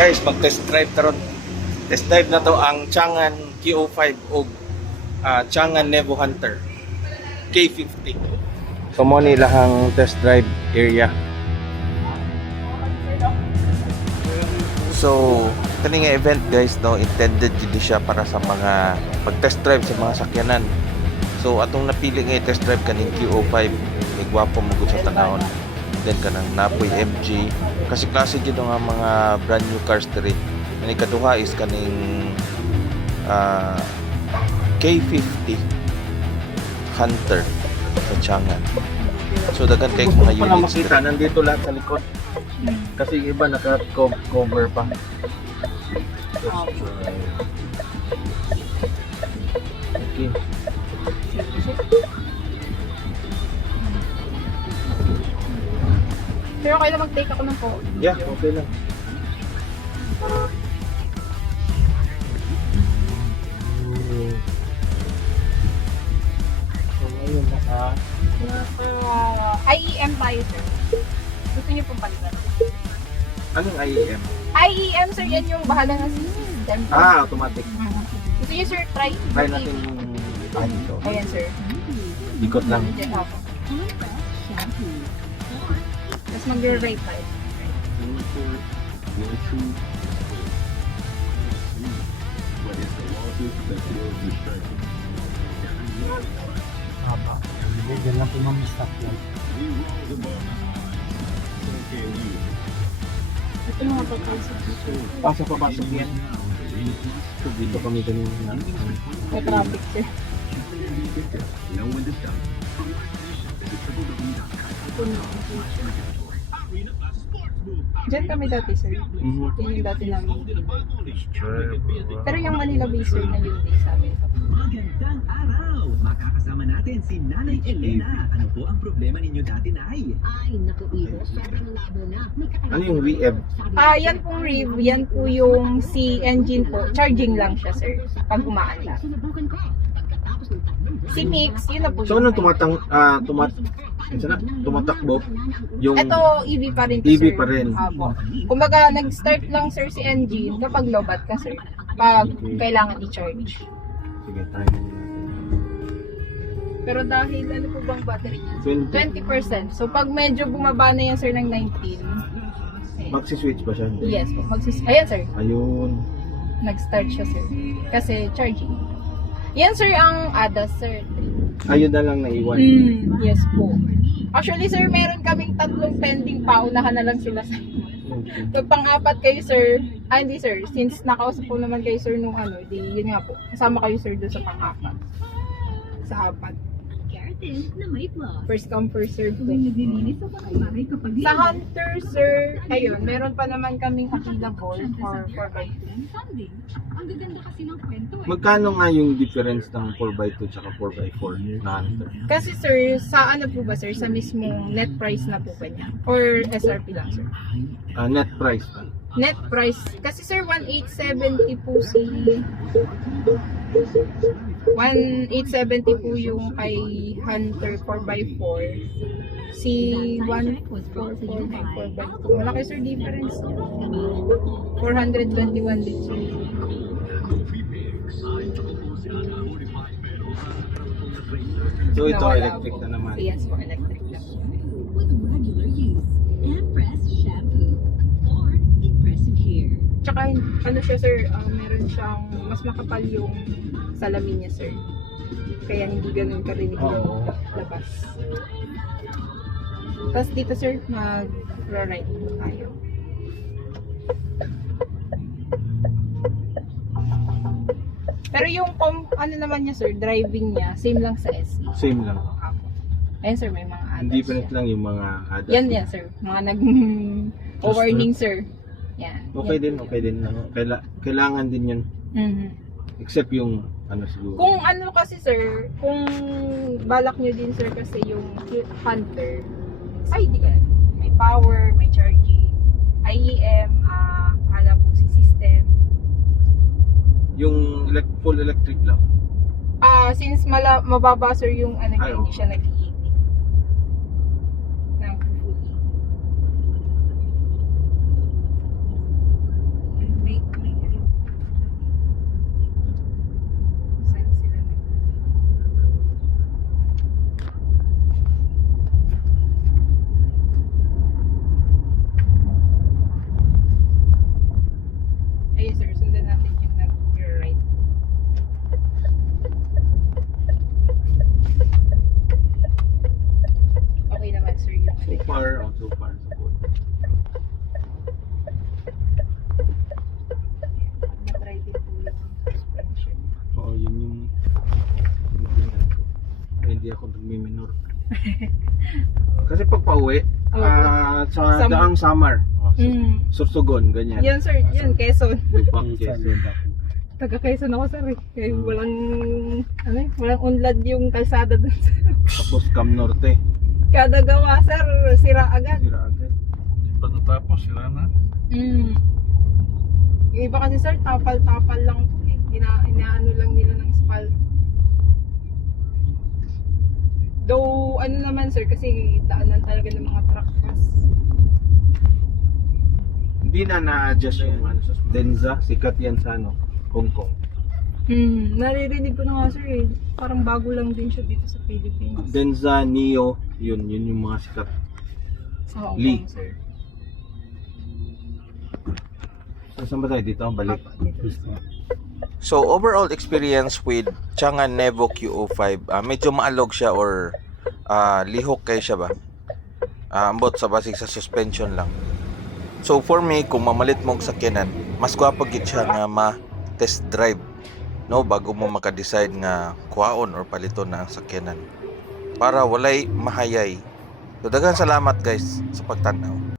Guys, mag-test drive taron. Test drive na to ang Changan QO5 o Changan Nevo Hunter K50. So mo ni lahang test drive area. So kani nga event guys no, intended jud siya para sa mga pag-test drive sa mga sakyanan. So atong napili nga test drive kaning QO5, may gwapo mo gud sa tanawon. Then kanang napoy MG kasi klase jud nga mga brand new cars diri. Ani kaduha is kaning K50 Hunter sa Changan. So daghan kay mga units makita nandito lahat sa likod. Kasi iba naka-cover pa. Okay. Pero okay lang mag-take ako ng photo. Yeah, okay lang. So ngayon IEM tayo, sir. Gusto niyo pong palitan? anong IEM? IEM, sir, yan yung bahala na system. Automatic. Gusto niyo, sir, try? Try natin yung ito. Ayan, sir. Ikot lang. Diyan ako. Tapos mag-right tayo. Diyan lang po mamistop yan. Ito mga pagkaisip. Pasok yan. So dito kami kanina. May traffic, sir. Diyan kami dati, sir. Yan yung dati namin. Pero yung Manila base, sir, na yun day sa amin. Magandang araw! Makakasama natin si Nanay Elena. Ano po ang problema ninyo dati, Nay? Ay, naku, Ibo. Sobrang labo na. May katagal. Ano yung VF? Yan pong rev, yan po yung si engine po. Charging lang siya, sir. Pag umaandar. Sinubukan ko. Pagkatapos ng tatlong buwan, Si Mix, yun na po. So anong tumatakbo? Yung Ito, EV pa rin to, EV sir. pa rin. Apo. Kumbaga, nag-start lang, sir, si engine kapag lobat ka, sir. Pag kailangan i-charge. Sige, tayo. Pero dahil ano po bang battery? 20. 20%. So, pag medyo bumaba na yan, sir, ng 19. Magsi-switch ba siya? Yes po. Ayan, sir. Ayun. Nag-start siya, sir. Kasi charging. Yan, sir, ang ADAS, sir. Ayun na lang naiwan. Yes po. Actually, sir, meron kaming tatlong pending. Paunahan na lang sila sa pag pang-apat kayo, sir. Hindi, sir. Since nakausap po naman kayo, sir, nung ano, di, yun nga po. Kasama kayo, sir, doon sa pang-apat. Sa apat. keratin na may plus. First come, first serve po. Tuwing naglilinis ako ng bahay kapag Sa Hunter, sir, ayun, meron pa naman kaming available for 4x2. Sunday. Ang gaganda kasi ng kwento eh. Magkano nga yung difference ng 4x2 tsaka 4x4 na Hunter? Kasi, sir, sa ano po ba, sir? Sa mismong net price na po ba niya? Or SRP lang, sir? Net price pa. Net price. Kasi, sir, 1,870 po si... 1,870 po yung kay Hunter 4x4. Si 1,449 4x2. Malaki, sir, difference. 421 din, sir. So ito Nawala electric po. na naman. Yes po, electric na po. With regular use. Empress shampoo. Or impressive hair. Tsaka, ano siya, sir, meron siyang mas makapal yung salamin niya, sir. Kaya hindi ganun karinig yung labas. Tapos dito, sir, mag-ride po tayo. Pero yung ano naman niya, sir, driving niya, same lang sa SE. Same lang. Apo. Ayan, sir, may mga Ang ADAS difference siya. lang yung mga ADAS. Yan, sir. Mga nag-warning, sir. Yan. Okay din, okay din. Kailangan din yun. Mhm. Except yung ano siguro. Kung ano kasi, sir, kung balak nyo din, sir, kasi yung Hunter, ay, di ka, may power, may charging, IEM, hala po si system. Yung full electric lang. Since mababa, sir, yung ano, Ay, hindi siya nag-EV. Ng full EV. Kasi pag pauwi, Oo. sa Sam- daang summer, Sursugon, ganyan. Yan sir, yan Quezon. Lupak, Minsan yes. din ako. Taga Quezon ako sir. Kaya walang walang unlad yung kalsada dun. Tapos Cam Norte, Kada gawa sir, sira agad. sira agad. Hindi pa natapos, sila na. Yung iba kasi sir, tapal-tapal lang po eh. Inaano lang nila ng spal. Though, ano naman sir, kasi daanan talaga ng mga truck pass. Hindi na na-adjust yung Denza, sikat yan sa Hong Kong. Naririnig ko na nga sir eh. Parang bago lang din siya dito sa Philippines. Denza, Neo, yun yung mga sikat. Sa Hong Lee. Kong sir. So, saan ba tayo dito? Balik. Gusto. So overall experience with Changan Nevo QO5, medyo maalog siya or lihok kay siya ba? Ambot sa basig sa suspension lang. So for me, kung mamalit mo og sakyanan, mas gwapo gid siya nga ma-test drive, no, bago mo maka-decide nga kuhaon or paliton na ang sakyanan para walay mahayay. So daghan salamat guys sa pagtanaw.